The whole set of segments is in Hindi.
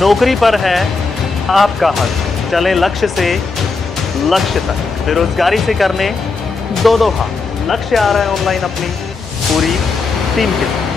नौकरी पर है आपका हक, चले लक्ष्य से लक्ष्य तक, बेरोजगारी से करने दो हाथ। लक्ष्य आ रहा है ऑनलाइन अपनी पूरी टीम के साथ।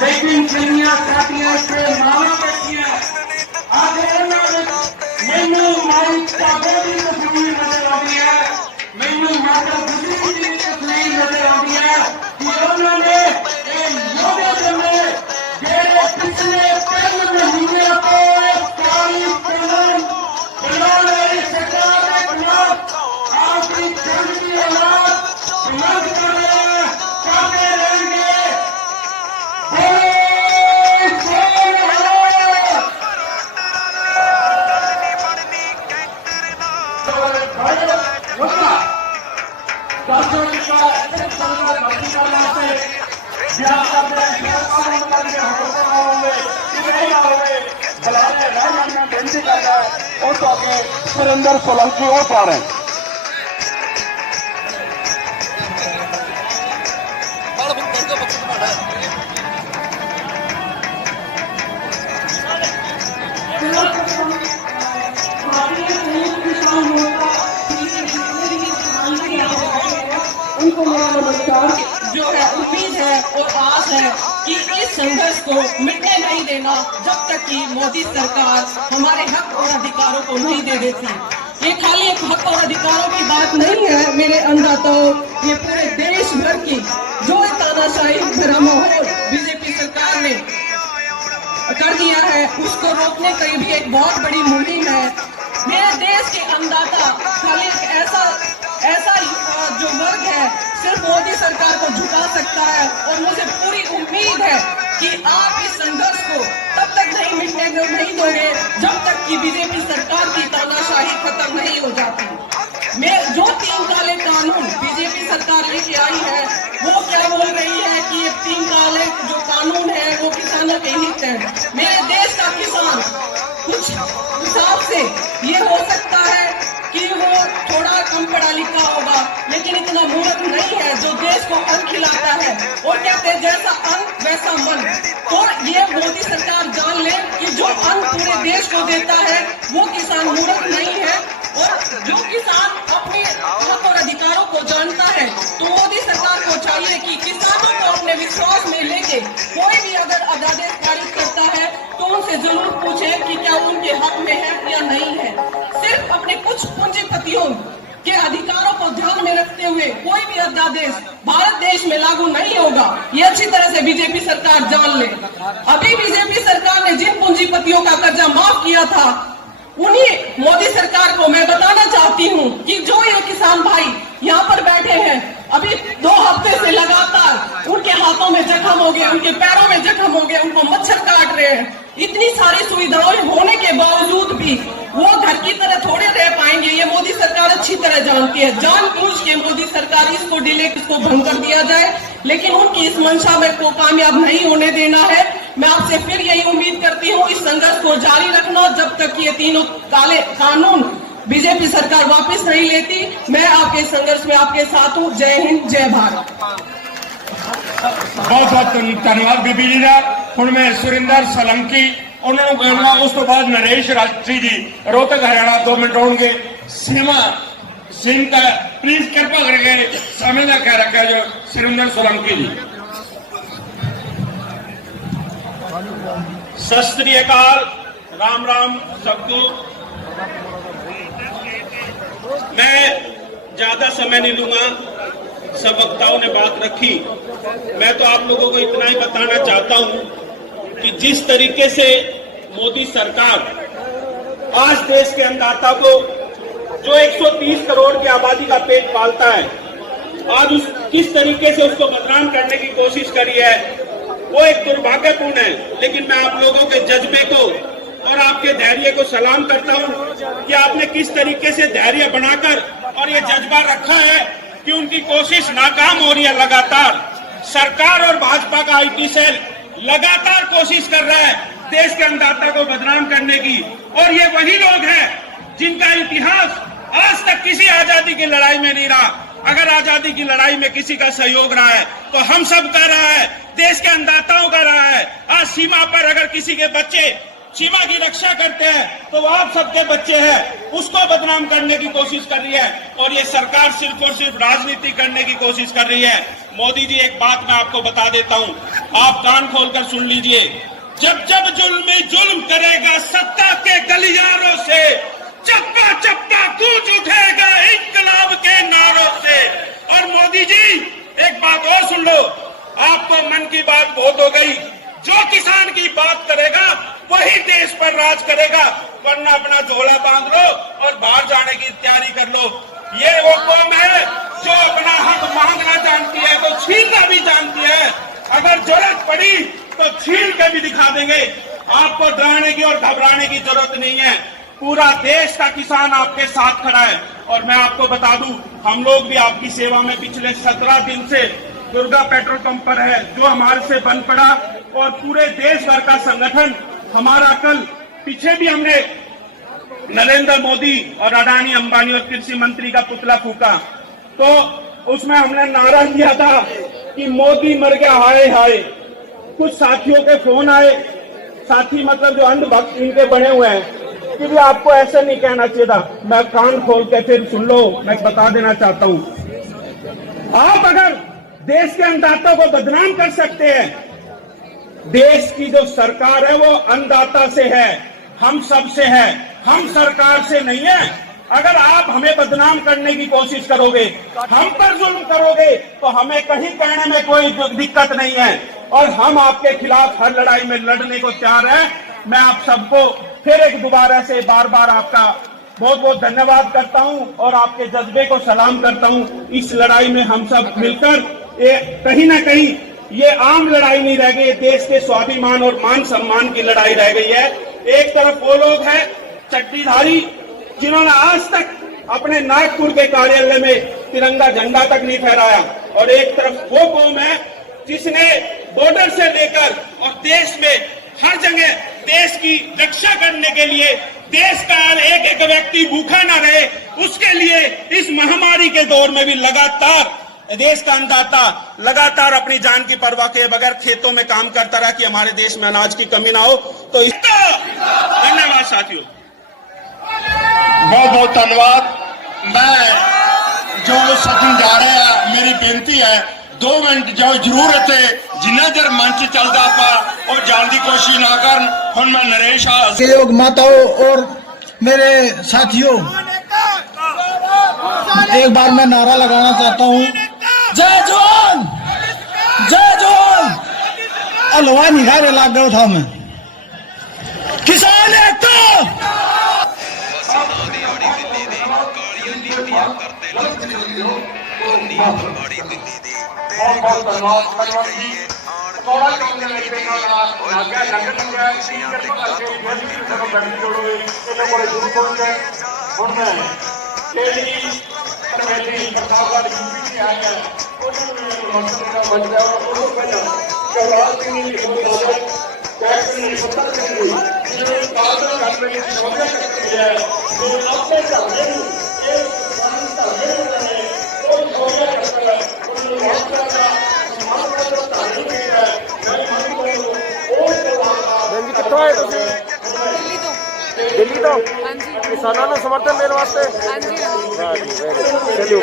लेकिन दुनिया साथियों से माना बैठिया मैनू माई काबोली तस्वीर नजर आती है, मैनू माता गुजरी की तस्वीर नजर आती है कि उन्होंने योगा करने जेड़े पिछले 3 महीने को काली कानून बनाने सरकार के खिलाफ आपकी जंग की औलाद बुलंद कर रहे हैं, करते रहेंगे। सुरेंद्र सोलंकी वो पा रहे हैं। उनको मेरा नमस्कार। जो है उम्मीद है और आस है कि इस संघर्ष को मिटने नहीं देना जब तक कि मोदी सरकार हमारे हक और अधिकारों को नहीं दे देती। ये खाली एक हक और अधिकारों की बात नहीं है मेरे अन्नदाता, ये पूरे देश भर की जो तानाशाही भरा माहौल बीजेपी सरकार ने कर दिया है उसको रोकने की भी एक बहुत बड़ी मुहिम है। मेरे देश के अन्नदाता खाली एक ऐसा जो वर्ग है सिर्फ मोदी सरकार को झुका सकता है और मुझे पूरी उम्मीद है कि आप इस संघर्ष को तब तक नहीं दोगे जब तक कि बीजेपी सरकार की तानाशाही खत्म नहीं हो जाती। जो 3 काले कानून बीजेपी सरकार लेके आई है वो क्या बोल रही है कि ये 3 काले जो कानून है वो किसानों के हित है। मेरे देश का किसान कुछ हिसाब से ये हो सकता है कि वो थोड़ा कम पढ़ा लिखा होगा लेकिन इतना मूर्ख नहीं है जो देश को अन्न खिलाता है और कहते हैं जैसा अन्न वैसा मन। तो ये मोदी सरकार जान ले कि जो अन्न पूरे देश को देता है वो किसान मूर्ख नहीं है और जो किसान अपने हक और अधिकारों को जानता है तो मोदी सरकार को चाहिए कि किसानों को अपने विश्वास में लेके कोई भी अगर अध्यादेश पारित करता है तो उनसे जरूर पूछे कि क्या उनके हक में है या नहीं है। सिर्फ अपने कुछ पूंजीपतियों के अधिकारों को ध्यान में रखते हुए कोई भी अध्यादेश भारत देश में लागू नहीं होगा, ये अच्छी तरह से बीजेपी सरकार जान ले। अभी बीजेपी सरकार ने जिन पूंजीपतियों का कर्जा माफ किया था उन्हीं मोदी सरकार को मैं बताना चाहती हूँ कि जो ये किसान भाई यहाँ पर बैठे हैं अभी 2 हफ्ते से लगातार उनके हाथों में जख्म हो गए, उनके पैरों में जख्म हो गए, उनको मच्छर काट रहे हैं। इतनी सारी सुविधाएं होने के बावजूद भी वो घर की तरह थोड़े रह पाएंगे, ये मोदी सरकार अच्छी तरह जानती है। जानबूझ के मोदी सरकार इसको डिले इसको भंग कर दिया जाए, लेकिन उनकी इस मंशा में को कामयाब नहीं होने देना है। मैं आपसे फिर यही उम्मीद करती हूँ इस संघर्ष को जारी रखना जब तक ये तीनों काले कानून बीजेपी सरकार वापस नहीं लेती। मैं आपके संघर्ष में आपके साथ हूँ। जय हिंद, जय भारत। बहुत बहुत धन्यवाद बीबी जी का। ਹੁਣ मैं सुरिंदर सोलंकी ਉਹਨਾਂ ਨੂੰ ਕਹਿਣਾ, ਉਸ ਤੋਂ ਬਾਅਦ ਨਰੇਸ਼ ਰਾਸ਼ਟਰੀ ਜੀ रोहतक हरियाणा 2 मिनट होंगे। सीमा सिंह का प्लीज कृपा करके समय का ख्याल रखा जो सुरिंदर सोलंकी जी। सत श्री अकाल, राम राम सबको। मैं ज्यादा समय नहीं लूंगा, सब वक्ताओं ने बात रखी। मैं तो आप लोगों को इतना ही बताना चाहता हूं कि जिस तरीके से मोदी सरकार आज देश के अन्नदाता को, जो 130 करोड़ की आबादी का पेट पालता है, आज किस तरीके से उसको बदनाम करने की कोशिश करी है, वो एक दुर्भाग्यपूर्ण है। लेकिन मैं आप लोगों के जज्बे को और आपके धैर्य को सलाम करता हूं कि आपने किस तरीके से धैर्य बनाकर और ये जज्बा रखा है कि उनकी कोशिश नाकाम हो रही है। लगातार सरकार और भाजपा का आईटी सेल लगातार कोशिश कर रहा है देश के अन्नदाता को बदनाम करने की। और ये वही लोग हैं जिनका इतिहास आज तक किसी आजादी की लड़ाई में नहीं रहा। अगर आजादी की लड़ाई में किसी का सहयोग रहा है तो हम सब का रहा है, देश के अन्नदाताओं का रहा है। आज सीमा पर अगर किसी के बच्चे सीमा की रक्षा करते हैं तो वो आप सबके बच्चे हैं, उसको बदनाम करने की कोशिश कर रही है। और ये सरकार सिर्फ और सिर्फ राजनीति करने की कोशिश कर रही है। मोदी जी, एक बात मैं आपको बता देता हूं, आप कान खोलकर सुन लीजिए। जब जब जुल्म जुल्म करेगा सत्ता के गलियारों से, चप्पा चप्पा गूंज उठेगा इंकलाब के नारों से। और मोदी जी, एक बात और सुन लो, आपको मन की बात बहुत हो गई। जो किसान की बात करेगा वही देश पर राज करेगा, वरना अपना झोला बांध लो और बाहर जाने की तैयारी कर लो। ये वो कौम है जो अपना हक मांगना जानती है तो छीनना भी जानती है। अगर जरूरत पड़ी तो छीन के भी दिखा देंगे। आपको डराने की और घबराने की जरूरत नहीं है। पूरा देश का किसान आपके साथ खड़ा है। और मैं आपको बता दूं, हम लोग भी आपकी सेवा में पिछले 17 दिन से दुर्गा पेट्रोल पंप पर है, जो हमारे से बंद पड़ा। और पूरे देश भर का संगठन हमारा, कल पीछे भी हमने नरेंद्र मोदी और अडानी अंबानी और कृषि मंत्री का पुतला फूका, तो उसमें हमने नारा दिया था कि मोदी मर गया हाय हाय। कुछ साथियों के फोन आए, साथी मतलब जो अंधभक्त इनके बने हुए हैं, कि भी आपको ऐसे नहीं कहना चाहिए था। मैं कान खोल के फिर सुन लो, मैं बता देना चाहता हूं, आप अगर देश के अन्नदाता को बदनाम कर सकते हैं, देश की जो सरकार है वो अन्नदाता से है, हम सब से है, हम सरकार से नहीं है। अगर आप हमें बदनाम करने की कोशिश करोगे, हम पर जुल्म करोगे, तो हमें कहीं कहने में कोई दिक्कत नहीं है। और हम आपके खिलाफ हर लड़ाई में लड़ने को तैयार हैं। मैं आप सबको फिर एक दोबारा से बार बार आपका बहुत बहुत धन्यवाद करता हूं और आपके जज्बे को सलाम करता हूं। इस लड़ाई में हम सब मिलकर कहीं ना कहीं ये आम लड़ाई नहीं रह गई, ये देश के स्वाभिमान और मान सम्मान की लड़ाई रह गई है। एक तरफ वो लोग हैं चट्टीधारी जिन्होंने आज तक अपने नागपुर के कार्यालय में तिरंगा झंडा तक नहीं फहराया, और एक तरफ वो कौम है जिसने बॉर्डर से लेकर और देश में हर जगह देश की रक्षा करने के लिए, देश का एक एक व्यक्ति भूखा ना रहे उसके लिए इस महामारी के दौर में भी लगातार देश का अन्नदाता लगातार अपनी जान की परवाह किए बगैर खेतों में काम करता रहा कि हमारे देश में अनाज की कमी ना हो। तो इसका धन्यवाद साथियों, बहुत बहुत धन्यवाद। मैं जो सचिन जा रहे हैं, मेरी बेनती है 2 मिनट जो जरूरत है जिन्ना चर मंच चलता पा और जान की कोशिश ना कर। हम मैं नरेश सहयोग माताओं और मेरे साथियों, एक बार मैं नारा लगाना चाहता हूँ, जय जवान जय जवान। हलवा निखारे लाग गया था मैं, किसान एकता। बहुत ਕਿੱਥੋਂ ਆਏ ਤੁਸੀਂ? ਦਿੱਲੀ ਤੋਂ। ਹਾਂਜੀ। ਕਿਸਾਨਾਂ ਨੂੰ ਸਮਰਥਨ ਦੇਣ ਵਾਸਤੇ। ਹਾਂਜੀ ਹਾਂ ਜੀ, ਚਲਿਓ।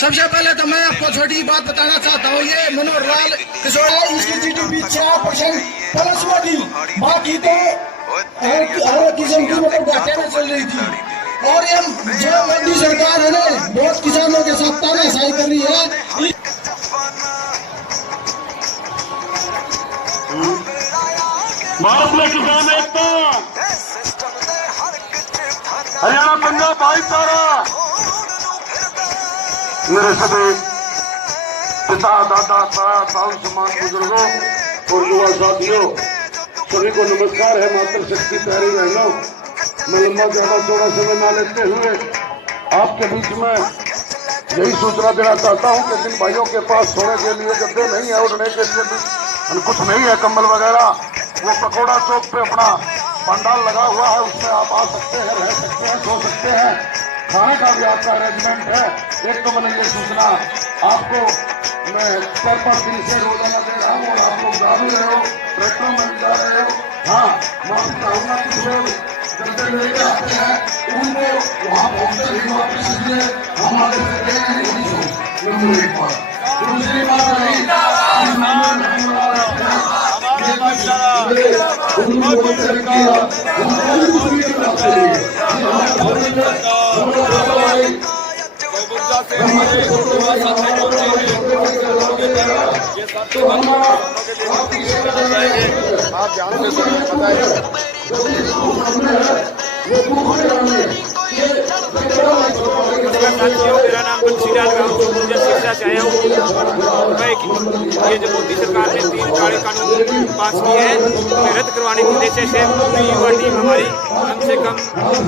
सबसे पहले तो मैं आपको छोटी बात बताना चाहता हूँ, ये मनोहरलाल खिसोड़िया इसकी जीडीपी 6% प्लस बढ़ी, बाकी तो हर किस्म की मतलब घाटे में चल रही थी। और ये जो मोदी सरकार है ना, बहुत किसानों के साथ तानाशाही कर रही है। भारत में किसान एकता, हरियाणा पंजाब भाईचारा। मेरे सभी पिता दादा ताऊ समान बुजुर्गों और युवा साथियों, सभी को नमस्कार है। मातृशक्ति प्यारी बहनों, मैं लंबा ज्यादा चौड़ा समय न लेते हुए आपके बीच में यही सूचना देना चाहता हूं कि जिन भाइयों के पास सोने के लिए गद्दे नहीं है, उड़ने के लिए कुछ नहीं है, कंबल वगैरह, वो पकौड़ा चौक पे अपना पंडाल लगा हुआ है, उसमें आप आ सकते हैं, रह सकते हैं, सो सकते हैं। खाने का भी आपका अरेंजमेंट है। एक तो मैंने ये सूचना आपको मैं पर दिन से रोजाना दे रहा हूँ और आप लोग जा भी रहे हो, ट्रैक्टरों में भी जा रहे हो। हाँ, माफी चाहूंगा, कुछ लोग गद्दे लेके आते हैं, उनको वहाँ पहुँचते ही वापस इसलिए हमारे दूसरी बात नहीं, आप ध्यान से बताइए। मेरा नाम तुलसीलाल गाँव शिक्षा से आया हूँ। मैं ये जो मोदी सरकार ने 3 काले कानून पास किए हैं, उन्हें रद्द करवाने के उद्देश्य से पूरी युवा टीम हमारी कम से कम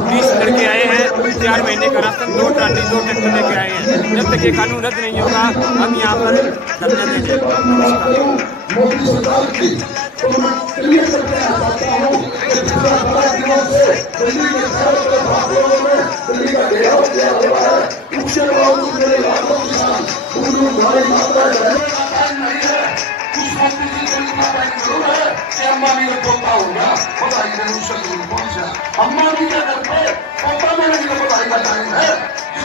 20 लड़के आए हैं। 4 महीने का राशन, 2 ट्राली 2 ट्रैक्टर लेके आए हैं। जब तक ये कानून रद्द नहीं होगा, हम यहाँ पर धरना देंगे। अम्बानी का पोता होगा, बताइए कौन सा अम्बानी का घर पे पोता मैंने बताई का टाइम है।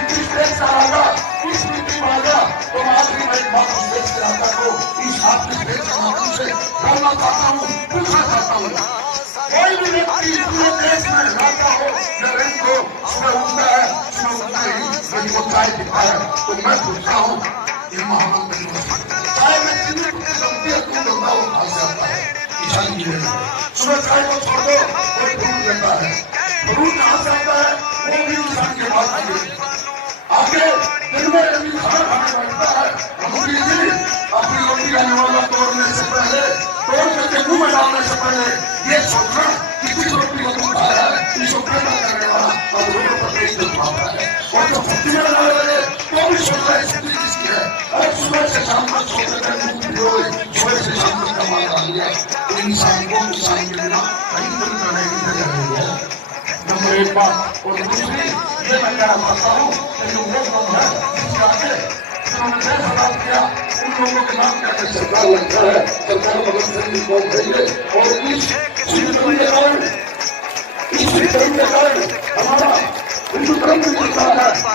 जिस देश से आगा, इस मिट्टी में आगा, तो आखिरी में बात उस देश से आगा को इस आपके देश के माध्यम से बोलना चाहता हूँ, पूछना चाहता हूँ। कोई भी व्यक्ति पूरे देश में रहता हो, नरेंद्र को सुबह उठता है, सुबह उठता ही यदि वो चाय पीता है, तो मैं पूछता हूँ ये महामंत्र चाय में कितनी कुछ गलती है, तुम लोग वो खा जाता है। सुबह चाय को छोड़ दो, कोई दूध लेता है, दूध कहाँ से आता है, वो भी में डालने से पहले ये सोचना कि किस रोटी को तुम खा रहा है, इस रोटी का करने वाला और रोटी पर नहीं चल पाता है। और जब भक्ति में डालने लगे तो भी सोचना है स्थिति किसकी है। अरे सुबह से शाम तक सोचते हैं सुबह से शाम तक का माल डाल दिया। इंसान को इंसान के बिना कहीं पर करने की जगह नहीं है। नंबर एक बात। और दूसरी ये मैं कहना चाहता हूँ कि जो वो लोग हैं जिसके आगे उन्होंने देश आजाद किया उन लोगों के नाम कहते सरकार लगता है, सरकार मदद से रिपोर्ट देंगे। और इस धर्म के कारण हमारा हिंदू धर्म भी मिलता है।